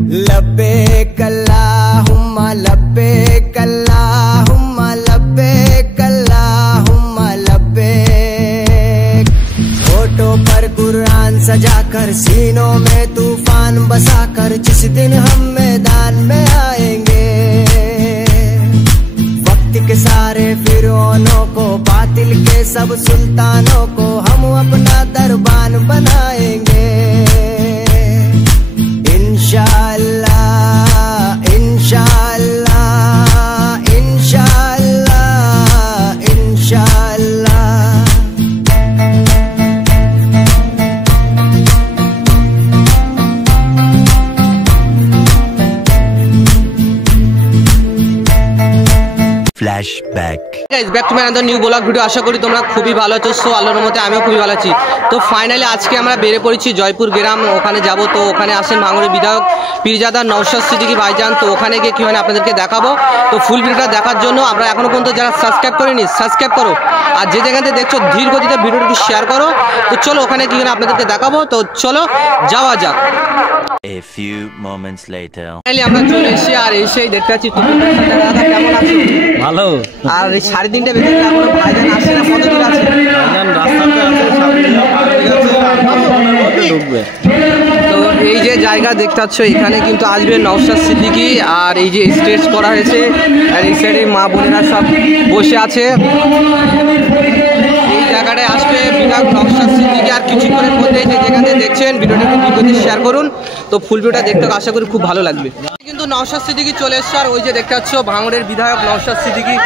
लब्बैक अल्लाहुम्मा लब्बैक अल्लाहुम्मा लब्बैक अल्लाहुम्मा लब्बैक। होठों पर कुरान सजाकर सीनों में तूफान बसाकर जिस दिन हम मैदान में आएंगे, वक्त के सारे फिरौनों को बातिल के सब सुल्तानों को हम अपना दरबान बनाएंगे। इंशाअल्लाह इंशाअल्लाह इंशाअल्लाह इंशाअल्लाह। Flashback guys, back to my another new blog video. আশা করি তোমরা খুবই ভালো আছো। সো আল্লাহর রহমতে আমিও খুবই ভালো আছি। তো ফাইনালি আজকে আমরা বেরে পড়েছি জয়পুর গ্রাম, ওখানে যাব। তো ওখানে আসেন ভাঙড়ের বিধায়ক পীরজাদা নওশাদ সিদ্দিকী ভাইজান। তো ওখানে গিয়ে কি হয় আপনাদেরকে দেখাবো। তো ফুল ভিডিওটা দেখার জন্য আমরা এখনো পর্যন্ত যারা সাবস্ক্রাইব করেনি সাবস্ক্রাইব করো, আর যে জায়গাতে দেখছো ধীর গতিতে ভিডিওটি শেয়ার করো। তো চলো ওখানে কি হয় আপনাদেরকে দেখাবো। তো চলো যাওয়া যাক। A few moments later. Finally আমরা চলে এসেছি, আর এসেই দেখতে পাচ্ছি তুমি কেমন আছো? ভালো। আর এই 3:30 বেজে গেলে এখনো ভাইজান আসছে না, কত দূর আছে? ভাইজান রাস্তাতে আছে, সামনে পার হয়ে গেছে, আর মধ্যে ঢুকবে। তো এই যে জায়গা দেখতে পাচ্ছ, এখানে কিন্তু আসবে নওশাদ সিদ্দিকী, আর এই যে স্টেজ করা হয়েছে, আর এই সাইডে মা বোনেরা সব বসে আছে। এই জায়গাটায় আসবে বিধায়ক নওশাদ সিদ্দিকী, আর কিছুক্ষণের মধ্যেই যে যেখানে দেখছেন ভিডিওটা একটু ভিডিওতে শেয়ার করুন। তো ফুল ভিডিওটা দেখতে আশা করি খুব ভালো লাগবে। কিন্তু নওশাদ সিদ্দিকী চলে এসছে, আর ওই যে দেখতে পাচ্ছ ভাঙড়ের বিধায়ক নওশাদ সিদ্দিকী।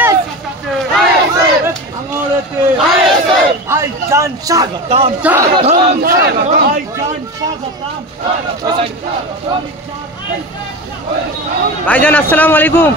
ভাইজান আসসালামু আলাইকুম।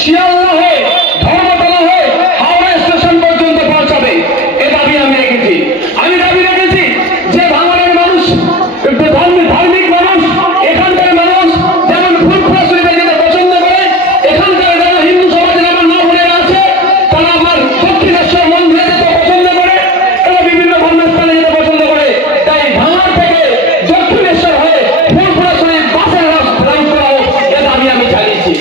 শিয়ালদা হয়ে ধর্মতলা হয়ে হাওড়া স্টেশন পর্যন্ত পৌঁছাবে, এ দাবি আমি রেখেছি। আমি দাবি রেখেছি যে ভাঙড়ের মানুষ, ধার্মিক মানুষ, এখানকার মানুষ যেমন ফুরফুরা শরীফে যেতে পছন্দ করে, এখানকার যারা হিন্দু সমাজের আমার মা বোনেরা আছে তারা আমার দক্ষিণেশ্বর মন্দিরে যেতে পছন্দ করে, এরা বিভিন্ন ধর্মস্থানে যেতে পছন্দ করে। তাই ভাঙড় থেকে দক্ষিণেশ্বর হয়ে ফুরফুরা শরীফ বাসের রাস্তা করা হোক, এ দাবি আমি চালিয়েছি।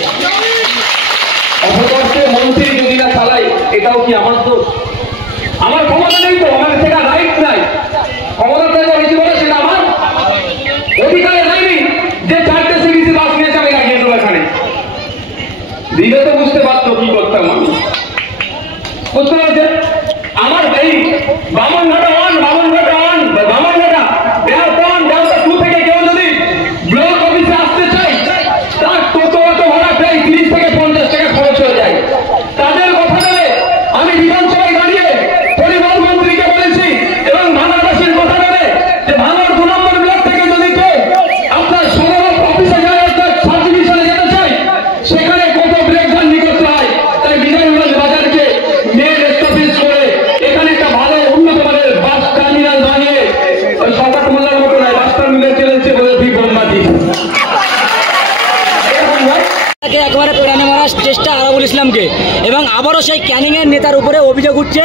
একবারে প্রাণে মারার চেষ্টা আরাবুল ইসলামকে, এবং আবারও সেই ক্যানিংয়ের নেতার উপরে অভিযোগ উঠছে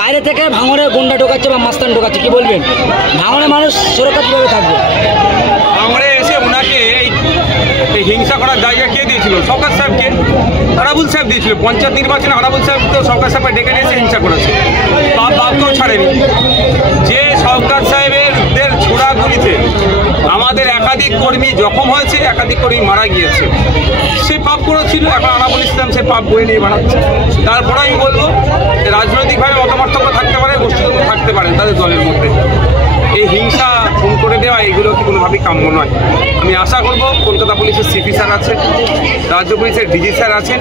বাইরে থেকে ভাঙড়ে গুন্ডা ঢোকাচ্ছে বা মাস্তান ঢোকাচ্ছে। কি বলবেন, ভাঙড়ে মানুষ সুরক্ষা কীভাবে থাকবে? ভাঙড়ে এসে ওনাকে এই হিংসা করার জায়গা কে দিয়েছিল? সরকার সাহেবকে, আরাবুল সাহেব দিয়েছিল। পঞ্চায়েত নির্বাচনে আরাবুল সাহেব তো সরকার সাহেবকে ডেকে নিয়ে এসে হিংসা করেছে, বাপকেও ছাড়েনি। যে সরকার সাহেবের ছোড়াগুলিতে আমাদের একাধিক কর্মী জখম হয়েছে, একাধিক কর্মী মারা গিয়েছে, সে পাপ করেছিল। এখন আরাবুল ইসলাম সে পাপ বয়ে নিয়ে বাড়াচ্ছে। তারপরে আমি বলবো রাজনৈতিকভাবে মতপার্থক্য থাকতে পারে, গোষ্ঠীতন্ত্র থাকতে পারে তাদের দলের মধ্যে, এই হিংসা খুন করে দেওয়া এগুলো কি কোনোভাবেই কাম্য নয়। আমি আশা করব কলকাতা পুলিশের সিপি স্যার আছে, রাজ্য পুলিশের ডিজি স্যার আছেন,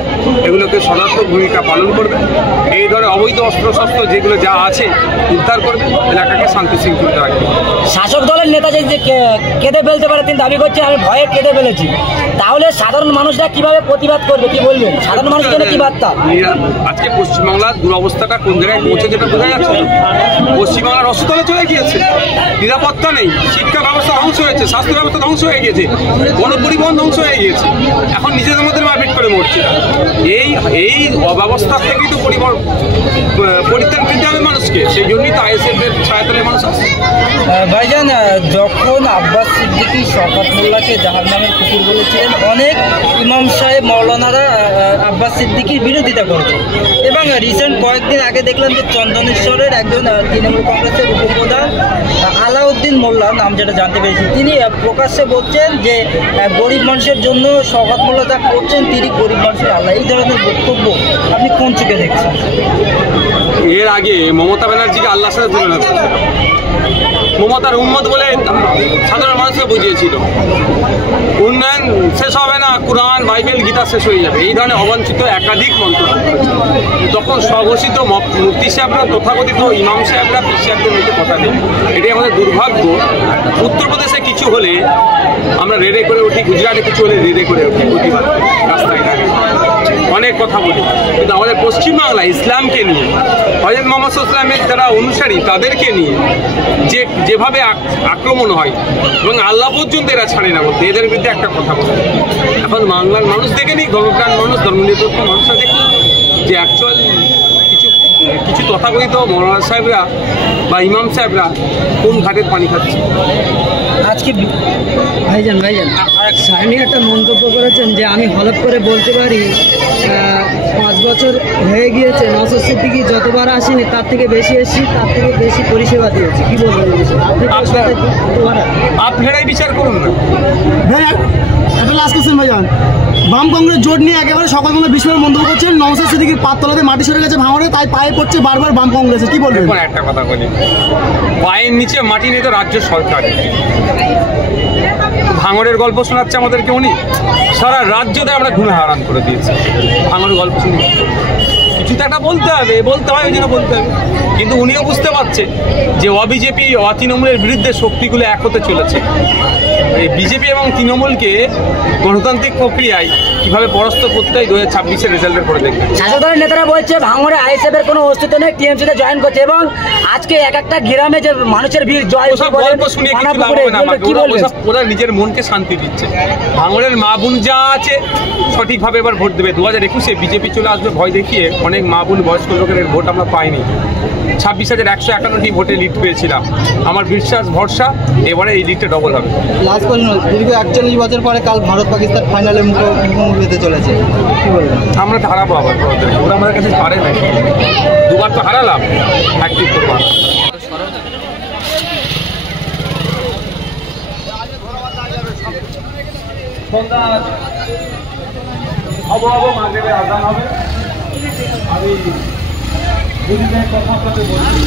এগুলোকে সদাত্মক ভূমিকা পালন করবে। এই ধরনের অবৈধ অস্ত্রশস্ত্র যেগুলো যা আছে উদ্ধার করবে, এলাকাকে শান্তি শৃঙ্খলা রাখবে। শাসক দলের নেতা যে কেঁদে ফেলতে পারে, তিনি দাবি করছে আমি ভয়ে কেঁদে ফেলেছি, তাহলে সাধারণ মানুষরা কিভাবে প্রতিবাদ করবে? কি বলবেন, সাধারণ মানুষের জন্য কি বার্তা? আজকে পশ্চিমবাংলার দুরবস্থাটা কোন জায়গায় পৌঁছে যেটা বোঝা যাচ্ছে। পশ্চিমবাংলার রসতলে চলে গিয়েছে, নিরাপত্তা নেই, শিক্ষা ব্যবস্থা ধ্বংস হয়েছে, স্বাস্থ্য ব্যবস্থা ধ্বংস হয়ে গেছে, গণপরিবহন ধ্বংস হয়ে গিয়েছে, এখন নিজেদের মধ্যে মারপিট করে মরছে। এই অব্যবস্থা থেকেই তো পরিত্রাণ পেতে হবে মানুষকে, সেই জন্যই তো আইএসএফের ছায়াতলে মানুষ আসছে। ভাইজান, যখন আব্বাস সিদ্দিকী শওকত মোল্লাকে জাহান্নামের কুকুর বলেছিলেন, অনেক ইমাম সাহেব মৌলানারা আব্বাস সিদ্দিকীর বিরোধিতা করেছেন, এবং রিসেন্ট কয়েকদিন আগে দেখলাম যে চন্দনেশ্বরের একজন তৃণমূল কংগ্রেসের উপপ্রধান আলাউদ্দিন মোল্লা নাম যেটা জানতে পেরেছি, তিনি প্রকাশ্যে বলছেন যে গরিব মানুষের জন্য শওকত মোল্লা যা করছেন তিনি গরিব মানুষের আল্লাহ। এই ধরনের বক্তব্য আপনি কোন চোখে দেখছেন? এর আগে মমতা ব্যানার্জিকে আল্লাহর সাথে তুলনা করছে, মমতার উম্মত বলে সাধারণ মানুষকে বুঝিয়েছিল উন্নয়ন শেষ হবে না, কোরআন বাইবেল গীতা শেষ হয়ে যাবে, এই ধরনের অবাঞ্ছিত একাধিক মন্তব্য। তখন স্বঘোষিত মুফতি সাহেবরা, তথাকথিত ইমাম সাহেবরা, পীর সাহেবদের মধ্যে কথা নেই। এটাই আমাদের দুর্ভাগ্য। উত্তরপ্রদেশে কিছু হলে আমরা রেডে করে উঠি, গুজরাটে কিছু হলে রেডে করে উঠি, প্রতিবাদ রাস্তায় দাঁড়িয়ে অনেক কথা বলি, কিন্তু আমাদের পশ্চিমবাংলায় ইসলামকে নিয়ে, হযরত মুহাম্মদ সাল্লাল্লাহু আলাইহি ওয়াসাল্লামের যারা অনুসারী তাদেরকে নিয়ে যেভাবে আক্রমণ হয়, এবং আল্লাহ পর্যন্ত এরা ছাড়ে না বলতে, এদের বিরুদ্ধে একটা কথা বলে। এখন বাংলার মানুষ দেখেনি, ধর্মপ্রাণ মানুষ, ধর্মনিরপেক্ষ মানুষরা দেখি যে অ্যাকচুয়াল কিছু তথাকথিত মৌলানা সাহেবরা বা ইমাম সাহেবরা কোন ঘাটের পানি খাচ্ছে। আজকে ভাইজান সাহেবী একটা মন্তব্য করেছেন যে আমি হলফ করে বলতে পারি 5 বছর হয়ে গিয়েছে নওশাদ সিদ্দিকী যতবার আসেনি তার থেকে বেশি এসেছি, তার থেকে বেশি পরিষেবা দিয়েছি। কি বলবেন? আপনারাই বিচার করুন না। একটা লাস্ট কোশ্চেন ভাইজান, বাম কংগ্রেস জোট নিয়ে একেবারে সকল মনে বিস্ময় মন্তব্য করছেন, নওশাদ সিদ্দিকীর পাততলাতে মাটি সরে গেছে ভাঙড়ে, তাই পায়ে পড়ছে বারবার বাম কংগ্রেসে। কি বলবেন? একটা কথা বলি, পায়ের নিচে মাটি নেই তো রাজ্য সরকার। ভাঙড়ের গল্প শোনাচ্ছে আমাদেরকে উনি, সারা রাজ্যতে আমরা ঘুমে হারান করে দিয়েছি। ভাঙড়ের গল্প শুনি, কিছু তো একটা বলতে হবে, বলতে হয়, ওই জন্য বলতে হবে। কিন্তু উনিও বুঝতে পারছে যে অবিজেপি তৃণমূলের বিরুদ্ধে শক্তিগুলো এক হতে চলেছে। এই বিজেপি এবং তৃণমূলকে গণতান্ত্রিক প্রক্রিয়ায় কীভাবে পরাস্ত করতে হয় 2026-এর রেজাল্টের পরে দেখবেন। শাসক দলের নেতারা বলছে ভাঙড়ে আইএসএফের কোনো অস্তিত্ব নেই, টিএমসিতে জয়েন করছে, এবং আজকে এক একটা গ্রামে যে মানুষের ভিড় জয় গল্প শুনিয়ে কিছু লাভ হবে না। ওরা নিজের মনকে শান্তি দিচ্ছে। ভাঙড়ের মা বোন যা আছে সঠিকভাবে এবার ভোট দেবে। 2021-এ বিজেপি চলে আসবে ভয় দেখিয়ে, অনেক মা বোন বয়স্ক লোকের ভোট আমরা পাইনি। 26,151টি ভোটে লিড পেয়েছিলাম। আমার বিশ্বাস ভরসা এবারে এই লিডটা ডবল হবে। লাস্ট প্রশ্ন, দীর্ঘ 41 বছর পরে কাল ভারত পাকিস্তান ফাইনালে মুখোমুখি হতে চলেছে, কি বলবেন? আমরা তো হারাবো আবার, ওরা আমাদের কাছে পারে না। দুবার তো হারালাম, অ্যাক্টিভ করবো। মাগরিবের আযান হবে। আমি কথা আপনাদের বলছি।